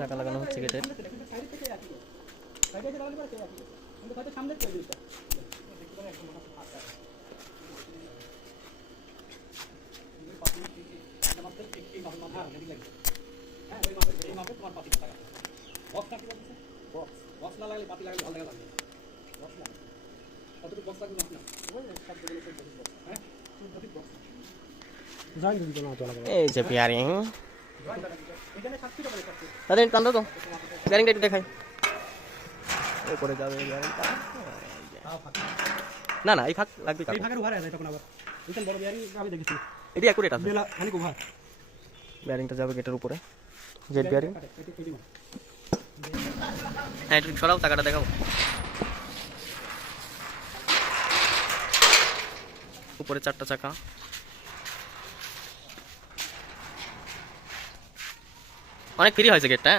চাকা লাগানো হচ্ছে গেটের। এই যে বিয়ারিং, তাদের টান দাও তো, বিয়ারিংটা একটু দেখাই। উপরে যাবে বিয়ারিংটা। না না, এই ফাঁক লাগবে, এই ফাঁকের ওভার আছে তখন আবার এইখান বড় বিয়ারিং আমি দেখেছি, এটি অ্যাকুরেট আছে, অনেক ওভার। বিয়ারিংটা যাবে গেটের উপরে, জেড বিয়ারিং। হ্যাঁ একটু সরাও, চাকাটা দেখাও। উপরে 4টা চাকা, অনেক ফ্রি হয়েছে গেটটা।